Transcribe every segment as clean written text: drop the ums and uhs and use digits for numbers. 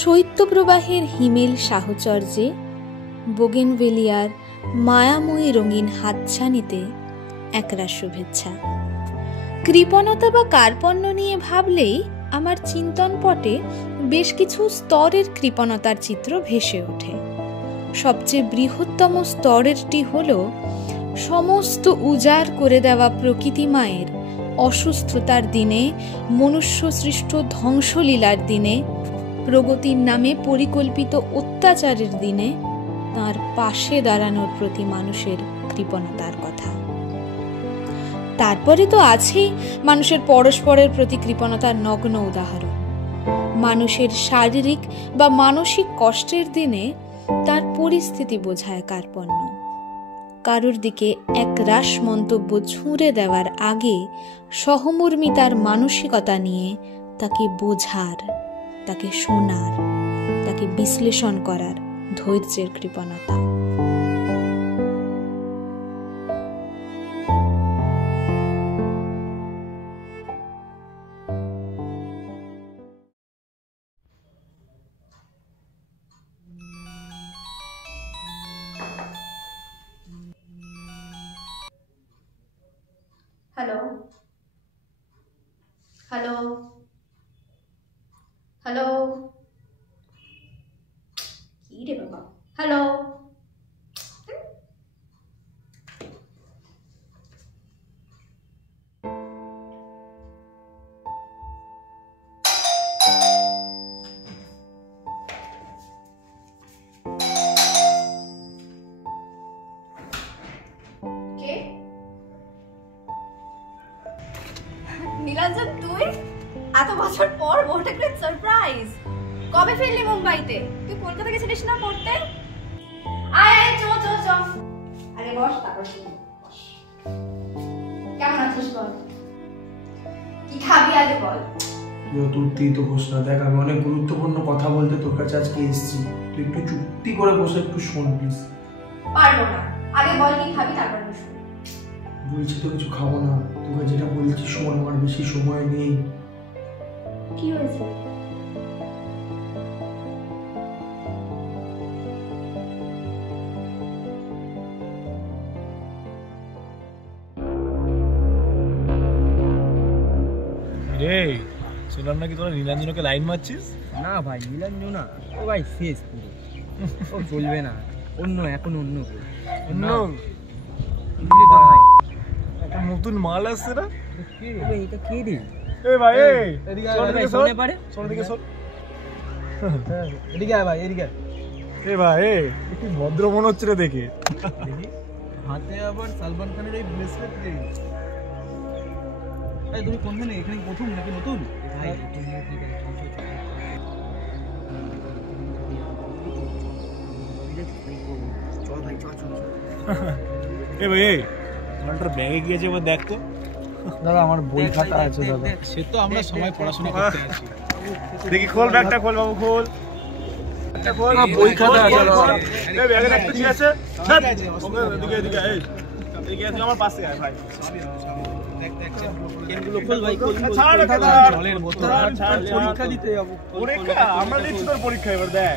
শৈত্যপ্রবাহের হিমেল সাহচর্যে বোগেনভেলিয়ার মায়াময়ী রঙিন হাতছানিতে একরাশ শুভেচ্ছা। কৃপণতা বা কার্পণ্য নিয়ে ভাবলেই আমার চিন্তনপটে বেশ কিছু স্তরের কৃপণতার চিত্র ভেসে ওঠে। সবচেয়ে বৃহত্তম স্তরেরটি হল সমস্ত উজাড় করে দেওয়া প্রকৃতি মায়ের অসুস্থতার দিনে, মনুষ্য সৃষ্ট ধ্বংসলীলার দিনে, প্রগতির নামে পরিকল্পিত অত্যাচারের দিনে তার পাশে দাঁড়ানোর প্রতি মানুষের কৃপণতার কথা। তারপরে তো আছেই মানুষের পরস্পরের প্রতি কৃপণতার নগ্ন উদাহরণ। মানুষের শারীরিক বা মানসিক কষ্টের দিনে তার পরিস্থিতি বোঝায় কার্পণ্য। কারোর দিকে একরাশ মন্তব্য ছুঁড়ে দেওয়ার আগে সহমর্মিতার মানসিকতা নিয়ে তাকে বোঝার, তাকে শোনার, তাকে বিশ্লেষণ করার ধৈর্যের কৃপণতা। হ্যালো হ্যালো হ্যালো, কি রে বাবা, হ্যালো। কে? নীলাঞ্জন, তুই এত বছর পর, হোয়াট আ গ্রেট সারপ্রাইজ। কবে ফিরলি মুম্বাইতে? তুই কলকাতা গেছিলিস না পড়তে? আয় আয়, চো চো চো, আরে বস, তারপর বস। কেমন আছিস বল, কি খাবি আগে বল। তুই তো হোস না, দেখ আমি অনেক গুরুত্বপূর্ণ কথা বলতে তোর কাছে আজকে এসেছি, তুই একটু চুক্তি করে বসে একটু শোন প্লিজ। পারবো না, আগে বল কি খাবি, তারপর বসবো। বলছি তো কিছু খাবো না, তোকে যেটা বলছি শোন, আমার বেশি সময় নেই। কি হয়েছে? রে, শুনলাম নাকি তোরা নীলাঞ্জনকে লাইন মারছিস? না ভাই, নীলাঞ্জন না, ও ভাই শেষ পুরো, ও চলবে না, অন্য এখন অন্য অন্য ভাই। একটা নতুন মাল আসছে না? এটা কে রে? এই ভাই, এদিকে শোন পারে, শোন দিকে শোন। এদিকে আয় ভাই, এদিকে। এই ভাই, একটু ভদ্র মনে হচ্ছে রে দেখে। হাতে আবার সালমান খানের এই ব্রেসলেট রে। এই তুমি কোন দিনে এখানে প্রথম নাকি নতুন? ভাই চল ভাই, চল চল। এই ভাই, মালটার ব্যাগে গিয়েছে, এবার দেখ তো। দাদা আমার বই খাতা আছে দাদা। সে তো আমরা সবাই পড়াশোনা করতে আছি। দেখি খোল ব্যাগটা, খোল বাবু, খোল। বই খাতা আছে এই ব্যাগে একটা ঠিক আছে। এদিকে এদিকে, এই এদিকে তুই আমার পাশে আয় ভাই। কেনগুলো খোল ভাই, খোল। ছাড় দাদা, জলের বোতল ছাড়, পরীক্ষা দিতে যাব। পরীক্ষা? আমরা দিচ্ছি তোর পরীক্ষা, এবার দেখ।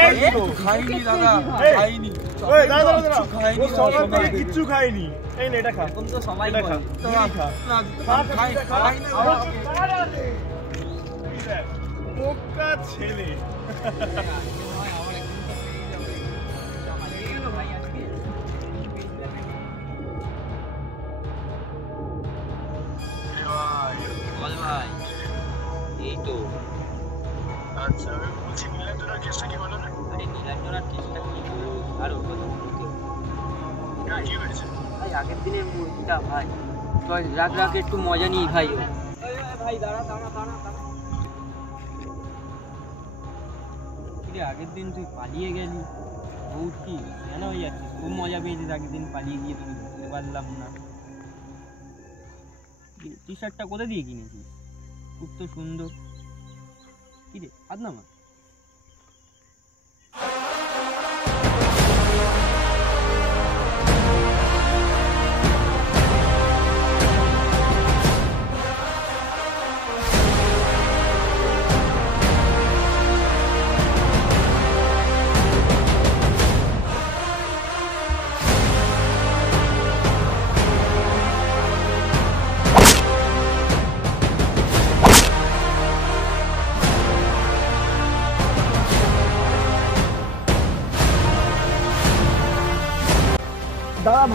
এই তো খাইনি দাদা, খাইনি। ওই দাদা দাদা, ও সকাল থেকে কিচ্ছু খাইনি। এই নে, এটা খা। এখন তো সবাই এটা খা, খায়। খা। খাই না। বোকা ছেলে। এই তো আচ্ছা, আমি বলছি নীলাঞ্জনার কেসটা কি হলো না? আরে নীলাঞ্জনার কেসটা কি হলো আর ওর কথা বলতে না, কি হয়েছে ভাই? আগের দিনের মুভিটা ভাই, চল রাগ রাগ একটু মজা নিই ভাই। ভাই দাঁড়া দাঁড়া দাঁড়া দাঁড়া, আগের দিন তুই পালিয়ে গেলি, বহুত কি কেন হয়ে যাচ্ছিস? খুব মজা পেয়েছিস আগের দিন পালিয়ে গিয়ে, তোকে বুঝতে পারলাম না। টি শার্টটা কোথা দিয়ে কিনেছিস? খুব তো সুন্দর। কি রে, হাত নামা।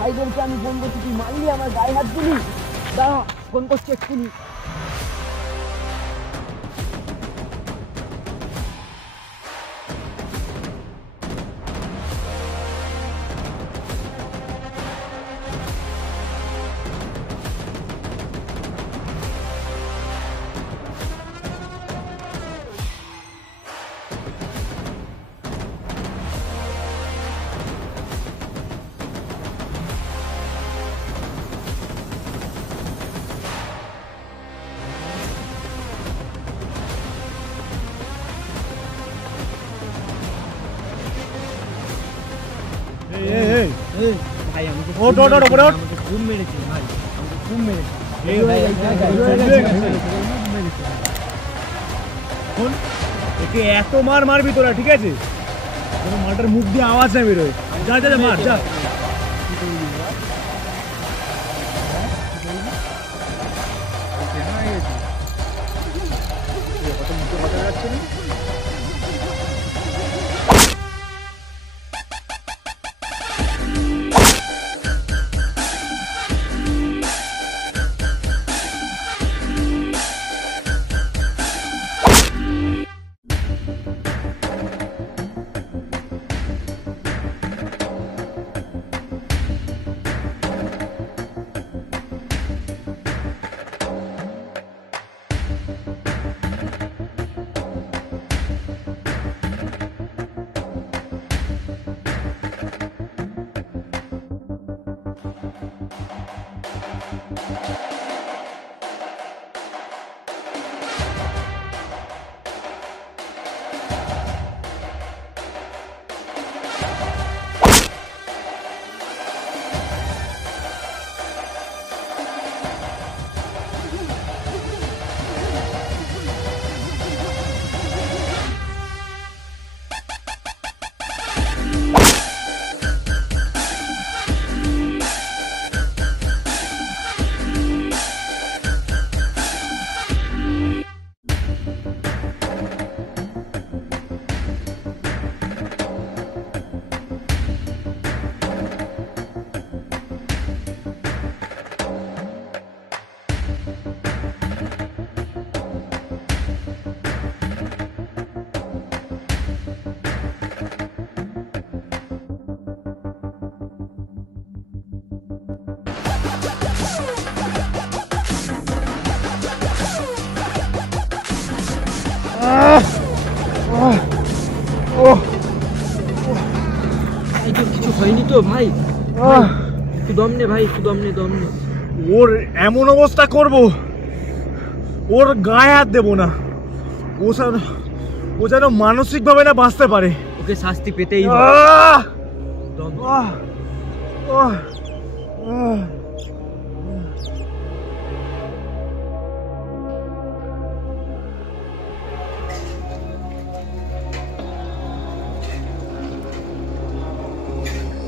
ভাইদেরকে আমি ফোন করছি, তুই মানলি আমার গায়ে হাত দিলি? দাঁড়া, ফোন করছি এক্ষুনি। ভাই আমাকে খুব মেরেছে ভাই, আমাকে খুব মেরেছে। একে এত মার মারবি তোরা, ঠিক আছে? কোনো মারটার মুখ দিয়ে আওয়াজ না বেরোয়। যা যা যা, মার যা। কিছু হয়নি তো ভাই? একটু দম নে ভাই, একটু দম নে, দম নে। ওর এমন অবস্থা করব, ওর গায়ে হাত দেবো না। ও যেন মানসিক ভাবে না বাঁচতে পারে। ওকে শাস্তি পেতেই হবে। দম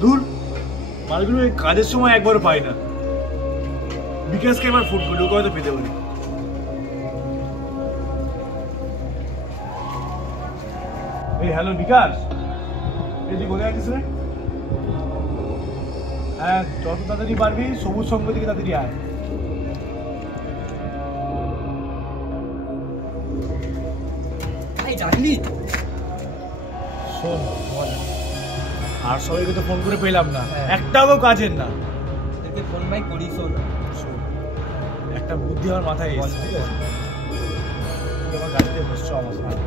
দূর, মালগুলো এই কাজের সময় একবার পাই না। বিকাশকে এবার ফোন করলে ওকে হয়তো পেতে পারি। এই হ্যালো বিকাশ, এই তুই কোথায় আছিস রে? হ্যাঁ, যত তাড়াতাড়ি পারবি সবুজ সঙ্গ থেকে তাড়াতাড়ি আয়। ভাই জানলি? শোন, আর সবাইকে তো ফোন করে পেলাম না, একটাও কাজের না। তোকে ফোন ভাই করি। শোন, একটা বুদ্ধি আমার মাথায় এসেছে, ঠিক আছে? তুই আমার গাড়িতে বসছো আমার সাথে।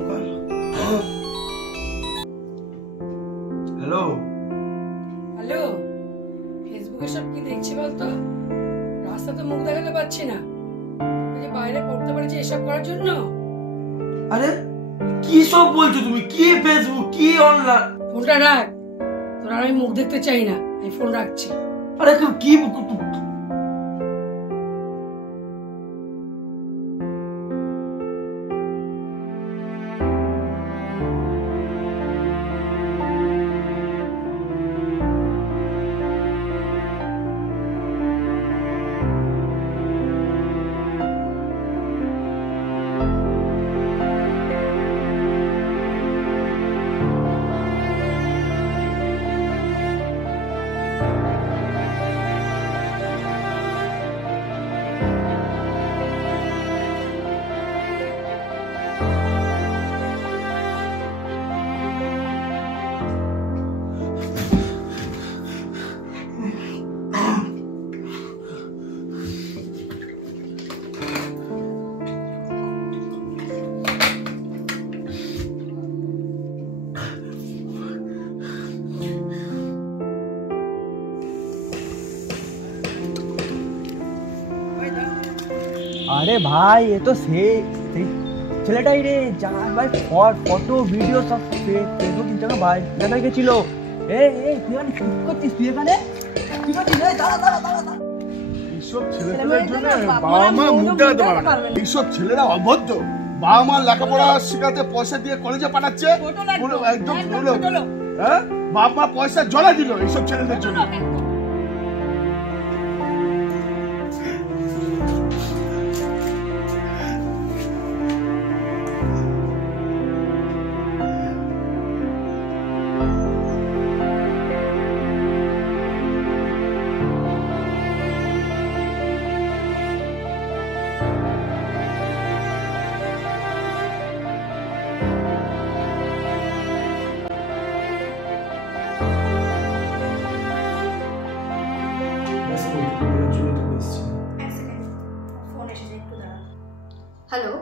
সকাল। হ্যালো হ্যালো, ফেসবুকে সব কি দেখছি বলতো? রাস্তাতে মুখ দেখাতে পাচ্ছি না, যে বাইরে পড়তে পারছি এসব করার জন্য। আরে কি সব বলছো তুমি? কি ফেসবুক, কি অনলাইন? ফোনটা রাখ, তোর আর আমি মুখ দেখতে চাই না, আমি ফোন রাখছি। আরে কি আরে ভাই, এ তো সেই ছেলেটাই রে, যার ভাই ফটো ভিডিও সব ফেসবুক ইনস্টাগ্রাম ভাই জানাই গেছিল। তুই মানে কি করছিস? তুই এখানে কি করছিস? দাঁড়া। এইসব ছেলেদের জন্য বাবা মা মুখ দেখাতে পারে না। এইসব ছেলেরা অভদ্র। বাবা মা লেখাপড়া শেখাতে পয়সা দিয়ে কলেজে পাঠাচ্ছে, একদম হ্যাঁ, বাবা মা পয়সা জলা দিল এইসব ছেলেদের জন্য। হ্যালো,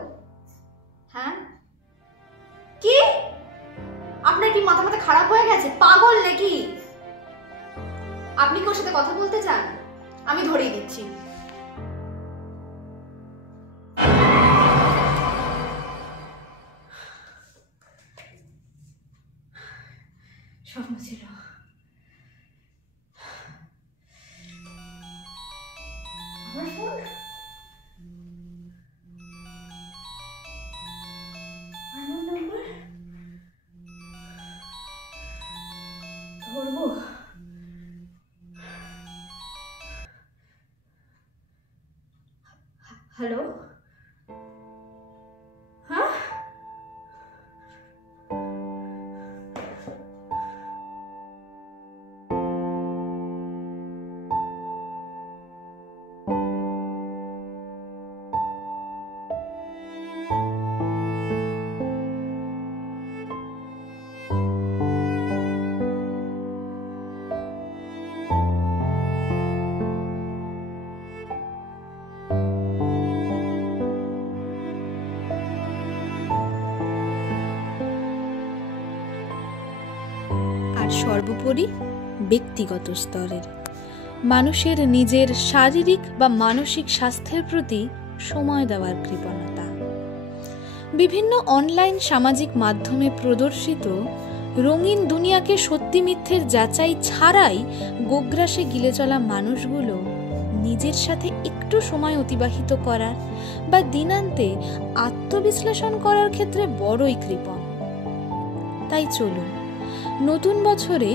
হ্যাঁ কি? আপনার কি মাথা মাথা খারাপ হয়ে গেছে? পাগল নাকি আপনি? কি ওর সাথে কথা বলতে চান? আমি ধরিয়ে দিচ্ছি। স্বপ্ন ছিল। আমার ফোন ধরবো? হ্যালো, হ্যাঁ সর্বোপরি ব্যক্তিগত স্তরের মানুষের নিজের শারীরিক বা মানসিক স্বাস্থ্যের প্রতি সময় দেওয়ার কৃপণতা। বিভিন্ন অনলাইন সামাজিক মাধ্যমে প্রদর্শিত রঙিন দুনিয়াকে সত্যি মিথ্যের যাচাই ছাড়াই গোগ্রাসে গিলে চলা মানুষগুলো নিজের সাথে একটু সময় অতিবাহিত করার বা দিনান্তে আত্মবিশ্লেষণ করার ক্ষেত্রে বড়ই কৃপণ। তাই চলুন নতুন বছরে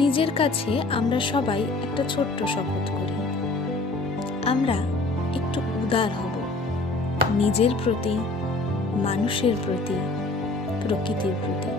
নিজের কাছে আমরা সবাই একটা ছোট্ট শপথ করি। আমরা একটু উদার হব নিজের প্রতি, মানুষের প্রতি, প্রকৃতির প্রতি।